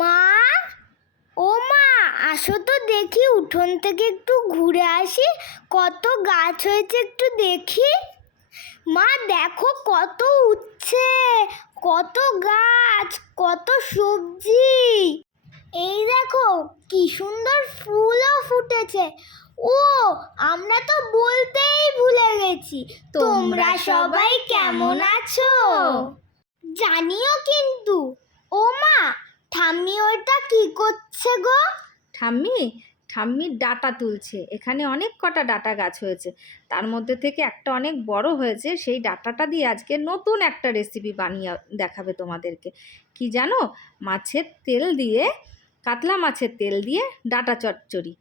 মা? ও মা, আসো তো দেখি, উঠোন থেকে একটু ঘুরে আসি। কত গাছ হয়েছে একটু দেখি। মা, দেখো কত উচ্ছে, কত গাছ, কত সবজি। এই দেখো, কি সুন্দর ফুলও ফুটেছে। ও, আমরা তো বলতেই ভুলে গেছি। তোমরা সবাই কেমন আছো? জানিও কিন্তু। ও মা ঠাম্মি ওটা কি করছে গো? ঠাম্মি ঠাম্মির ডাটা তুলছে। এখানে অনেক কটা ডাটা গাছ হয়েছে। তার মধ্যে থেকে একটা অনেক বড় হয়েছে। সেই ডাটাটা দিয়ে আজকে নতুন একটা রেসিপি বানিয়ে দেখাবে তোমাদেরকে। কি জানো? মাছের তেল দিয়ে কাতলা মাছের তেল দিয়ে ডাটা চচ্চড়ি।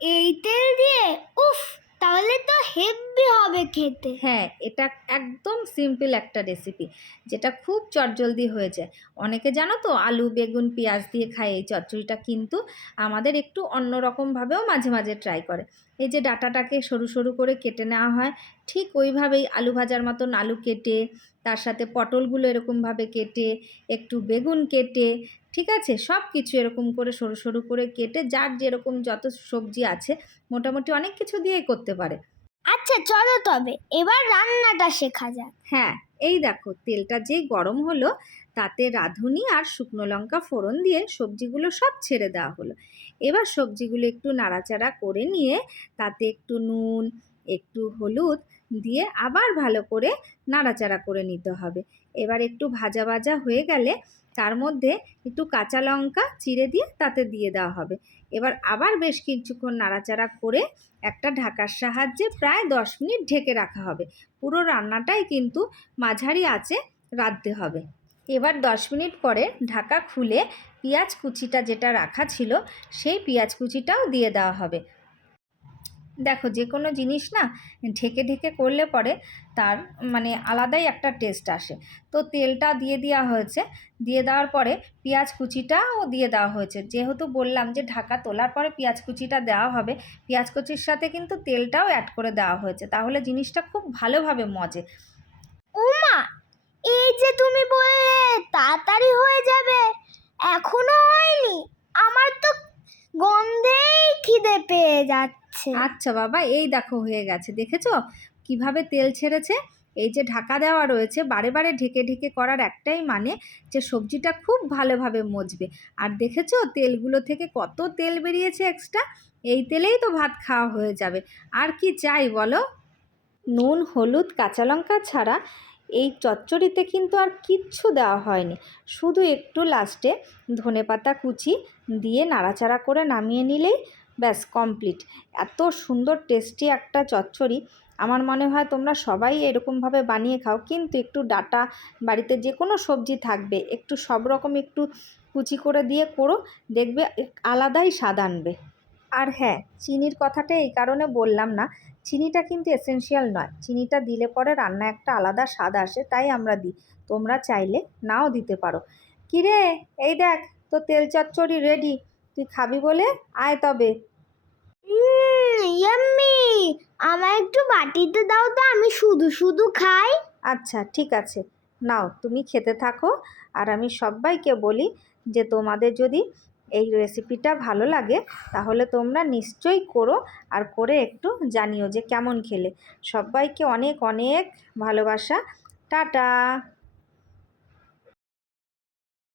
এই তেল দিয়ে? উফ তাহলে তো হেভি হবে খেতে। হ্যাঁ এটা একদম সিম্পল একটা রেসিপি যেটা খুব চটজলদি হয়ে যায়। অনেকে জানো তো, আলু, বেগুন, পেঁয়াজ দিয়ে খায় এই চচ্চড়িটা কিন্তু আমাদের একটু অন্যরকমভাবেও মাঝে মাঝে ট্রাই করে। এই যে ডাটাটাকে সরু সরু করে কেটে নেওয়া হয়, ঠিক ওইভাবেই আলু ভাজার মতন আলু কেটে, তার সাথে পটলগুলো এরকমভাবে কেটে, একটু বেগুন কেটে, ঠিক আছে? সব কিছু এরকম করে সরু সরু করে কেটে, যার যেরকম যত সবজি আছে, মোটামুটি অনেক কিছু দিয়েই করতে পারে। আচ্ছা চলো তবে, এবার রান্নাটা শেখা যাক। হ্যাঁ এই দেখো, তেলটা যে গরম হলো, তাতে রাঁধুনি আর শুকনো লঙ্কা ফোড়ন দিয়ে সবজিগুলো সব ছেড়ে দেওয়া হলো। এবার সবজিগুলো একটু নাড়াচাড়া করে নিয়ে তাতে একটু নুন, একটু হলুদ দিয়ে আবার ভালো করে নাড়াচাড়া করে নিতে হবে। এবার একটু ভাজা ভাজা হয়ে গেলে তার মধ্যে একটু কাঁচা লঙ্কা চিড়ে দিয়ে তাতে দিয়ে দেওয়া হবে। এবার আবার বেশ কিছুক্ষণ নাড়াচাড়া করে একটা ঢাকার সাহায্যে প্রায় দশ মিনিট ঢেকে রাখা হবে। পুরো রান্নাটাই কিন্তু মাঝারি আঁচে রাঁধতে হবে। এবার দশ মিনিট পরে ঢাকা খুলে পেঁয়াজ কুচিটা যেটা রাখা ছিল, সেই পেঁয়াজ কুচিটাও দিয়ে দেওয়া হবে। দেখো যে কোনো জিনিস না ঢেকে ঢেকে করলে পরে তার মানে আলাদাই একটা টেস্ট আসে। তো তেলটা দিয়ে দেওয়া হয়েছে। দিয়ে দেওয়ার পরে পেঁয়াজ কুচিটাও দিয়ে দেওয়া হয়েছে। যেহেতু বললাম যে ঢাকা তোলার পরে পেঁয়াজ কুচিটা দেওয়া হবে, পেঁয়াজ কুচির সাথে কিন্তু তেলটাও অ্যাড করে দেওয়া হয়েছে। তাহলে জিনিসটা খুব ভালোভাবে মজে। উমা, এই যে তুমি বললে তাড়াতাড়ি হয়ে যাবে, এখনও হয়নি। আমার তো গন্ধেই খিদে পেয়ে যাচ্ছে। আচ্ছা বাবা, এই দেখো হয়ে গেছে। দেখেছ? কীভাবে তেল ছেড়েছে? এই যে ঢাকা দেওয়া রয়েছে, বারে বারে ঢেকে ঢেকে করার একটাই মানে যে সবজিটা খুব ভালোভাবে মজবে। আর দেখেছ? তেলগুলো থেকে কত তেল বেরিয়েছে এক্সট্রা এই তেলেই তো ভাত খাওয়া হয়ে যাবে। আর কি চাই বলো? নুন, হলুদ, কাঁচা লঙ্কা ছাড়া এই চচ্চড়িতে কিন্তু আর কিচ্ছু দেওয়া হয়নি। শুধু একটু লাস্টে ধনেপাতা কুচি দিয়ে নাড়াচাড়া করে নামিয়ে নিলেই ব্যাস কমপ্লিট এত সুন্দর টেস্টি একটা চচ্চড়ি। আমার মনে হয় তোমরা সবাই এরকমভাবে বানিয়ে খাও, কিন্তু একটু ডাটা, বাড়িতে যে কোনো সবজি থাকবে, একটু সব রকম একটু কুচি করে দিয়ে করো, দেখবে আলাদাই স্বাদ আনবে। আর হ্যাঁ চিনির কথাটা এই কারণে বললাম না, চিনিটা কিন্তু এসেনশিয়াল নয়। চিনিটা দিলে পরে রান্না একটা আলাদা স্বাদ আসে, তাই আমরা দিই। তোমরা চাইলে নাও দিতে পারো। কিরে, এই দেখ, তো তেল চচ্চড়ি রেডি তুই খাবি বলে? আয় তবে। ইয়াম্মি আমার একটু বাটিতে দাও তো আমি শুধু শুধু খাই। আচ্ছা ঠিক আছে। নাও তুমি খেতে থাকো। আর আমি সবাইকে বলি যে তোমাদের যদি এই রেসিপিটা ভালো লাগে তাহলে তোমরা নিশ্চয়ই করো আর করে একটু জানিও যে কেমন খেলে। সবাইকে অনেক অনেক ভালোবাসা। টাটা!